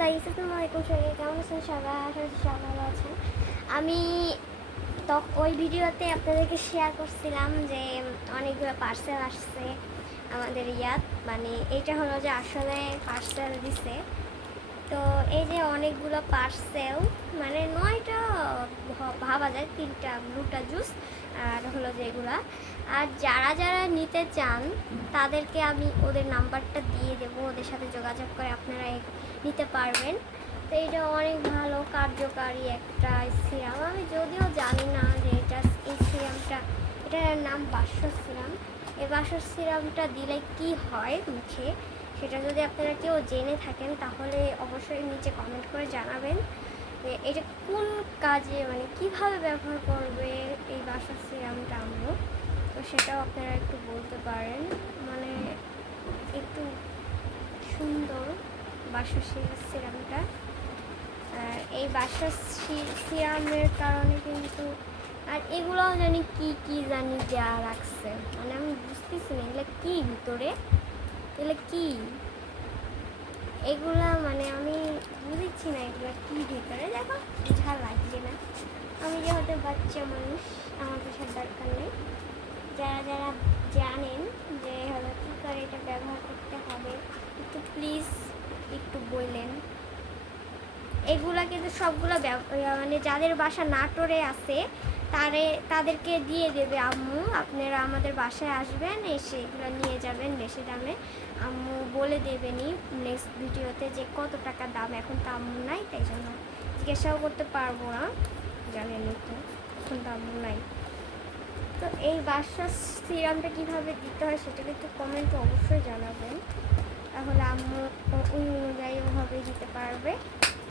Guys, আসসালামু আলাইকুম। সবাই কেমন আছেন? সবাই আশা করছি সবাই ভালো আছেন। আমি তো ওই ভিডিওতে আপনাদেরকে শেয়ার করছিলাম যে অনেকগুলো পার্সেল আসছে আমাদের মানে এটা হলো যে আসলে পার্সেল দিছে। তো এই যে অনেকগুলো পার্সেল, মানে 9টা ভাবা যায়, 3টা ব্লুটা জুস আর হলো যেগুলা। আর যারা যারা নিতে চান তাদেরকে আমি ওদের নাম্বারটা দিয়ে দেবো, ওদের সাথে যোগাযোগ করে আপনারা নিতে পারবেন। তো এটা অনেক ভালো কার্যকারী একটা সিরাম। আমি যদিও জানি না যে এই সিরামটা, এটার নাম বাসর সিরাম। এই বাসর সিরামটা দিলে কি হয় মুখে, সেটা যদি আপনারা কেউ জেনে থাকেন তাহলে অবশ্যই নিচে কমেন্ট করে জানাবেন যে এটা কোন কাজে, মানে কিভাবে ব্যবহার করবে এই বাসার সিরামটা আমরা। তো সেটাও আপনারা একটু বলতে পারেন, মানে একটু সুন্দর বাসার সিরামটা। আর এই বাসার সিরামের কারণে কিন্তু, আর এগুলোও জানি কি জানি দেওয়া রাখছে, মানে আমি বুঝতেছি না এগুলো কি ভিতরে, এগুলো কি, এগুলা মানে আমি বুঝছি না এগুলো কি ভিতরে। দেখো বোঝা লাগবে না, আমি যেহেতু বাচ্চা মানুষ, আমার বোঝার দরকার নেই। যারা যারা জানেন যে হলো কী করে এটা ব্যবহার করতে হবে, একটু প্লিজ একটু বললেন। এগুলা কিন্তু সবগুলো মানে যাদের বাসা নাটোরে আছে তাদেরকে দিয়ে দেবে আম্মু। আপনারা আমাদের বাসায় আসবেন, এসে এগুলো নিয়ে যাবেন বেশি দামে। আম্মু বলে দেবেনি নেক্সট ভিডিওতে যে কত টাকা দাম। এখন তো আম্মু নাই, তাই জন্য জিজ্ঞাসাও করতে পারবো না, জানেনই তো এখন তো আম্মু নাই। তো এই বাসার সিরামটা কীভাবে দিতে হয় সেটা কিন্তু কমেন্টে অবশ্যই জানাবেন, তাহলে আম্মু ওই অনুযায়ী ওভাবেই দিতে পারবে।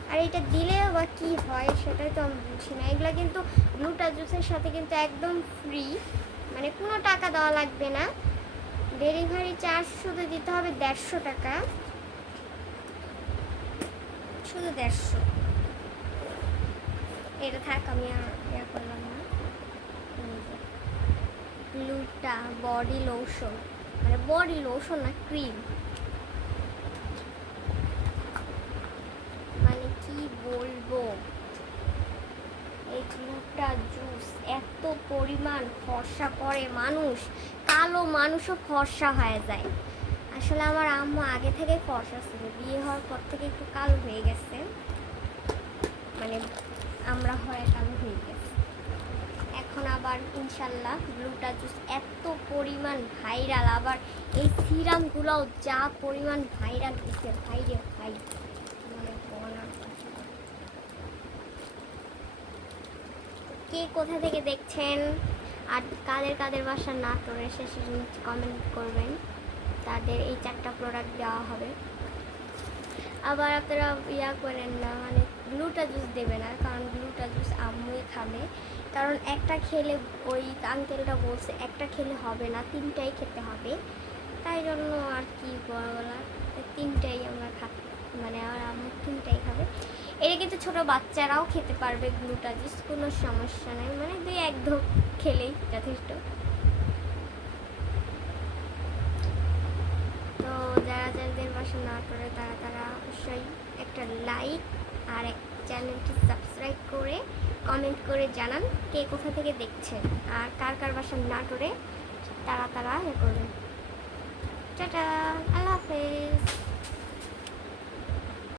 আর এটা দিলেও বা কী হয় সেটাই তো আমি বুঝি না। এগুলো কিন্তু ব্লুটা জুসের সাথে কিন্তু একদম ফ্রি, মানে কোনো টাকা দেওয়া লাগবে না। ডেলিভারি চার্জ শুধু দিতে হবে 150 টাকা, শুধু 150। এটা থাক, আমি আর ইয়া করলাম না। ব্লুটা বডি লোশন, মানে বডি লোশন না, ক্রিম, মানে কি বলবো। এই ব্লুটা জুস এত পরিমাণ ফর্সা করে মানুষ, কালো মানুষও ফর্সা হয়ে যায়। আসলে আমার আম্মু আগে থেকে ফর্সা ছিল, বিয়ে হওয়ার পর থেকে একটু কালো হয়ে গেছে, মানে আমরা হয় কালো হয়ে গেছে। এখন আবার ইনশাল্লাহ ব্লুটা জুস এত পরিমাণ ভাইরাল, আবার এই সিরামগুলোও যা পরিমাণ ভাইরাল হয়েছে, ভাইরে ভাই, মানে বলার কথা। কে কোথা থেকে দেখছেন আর কাদের কাদের বাসা নাটোরে শেষে কমেন্ট করবেন, তাদের এই 4টা প্রোডাক্ট দেওয়া হবে। আবার আপনারা ইয়া করেন না, মানে ব্লুটা জুস দেবে না, কারণ ব্লুটা জুস আম্মুই খাবে। কারণ একটা খেলে, ওই আঙ্কেলটা বলছে একটা খেলে হবে না, 3টাই খেতে হবে। তাই জন্য আর কি বলা, 3টাই আমরা মানে আমার আম্মু 3টাই খাবে। এটা কিন্তু ছোটো বাচ্চারাও খেতে পারবে ব্লুটা জুস, কোনো সমস্যা নেই, মানে 2-1 ঢোক খেলেই যথেষ্ট। তো যারা যাদের বাসা না করে তারা অবশ্যই একটা লাইক আর চ্যানেলটি সাবস্ক্রাইব করে কমেন্ট করে জানান কে কোথা থেকে দেখছেন, আর কার কার বাসা না করে তারা ইয়ে করবেন। টাটা, আল্লাহ হাফেজ।